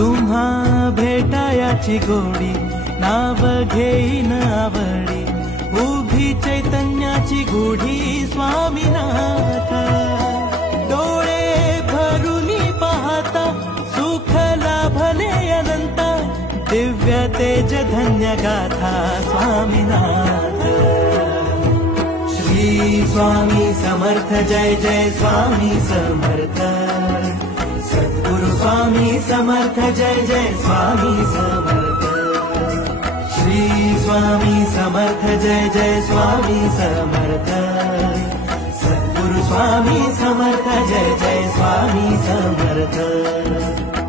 तुम्हा भेटायाची गोडी नाव घेईन आवडी उभी चैतन्याची गुढी स्वामीनाथ डोळे भरून पाहता सुख लाभले अनंत दिव्य तेज धन्य गाथा स्वामीनाथ श्री स्वामी समर्थ जय जय स्वामी समर्थ सद्गुरु स्वामी समर्थ जय जय स्वामी समर्थ श्री स्वामी समर्थ जय जय स्वामी समर्थ सद्गुरु स्वामी समर्थ जय जय स्वामी समर्थ।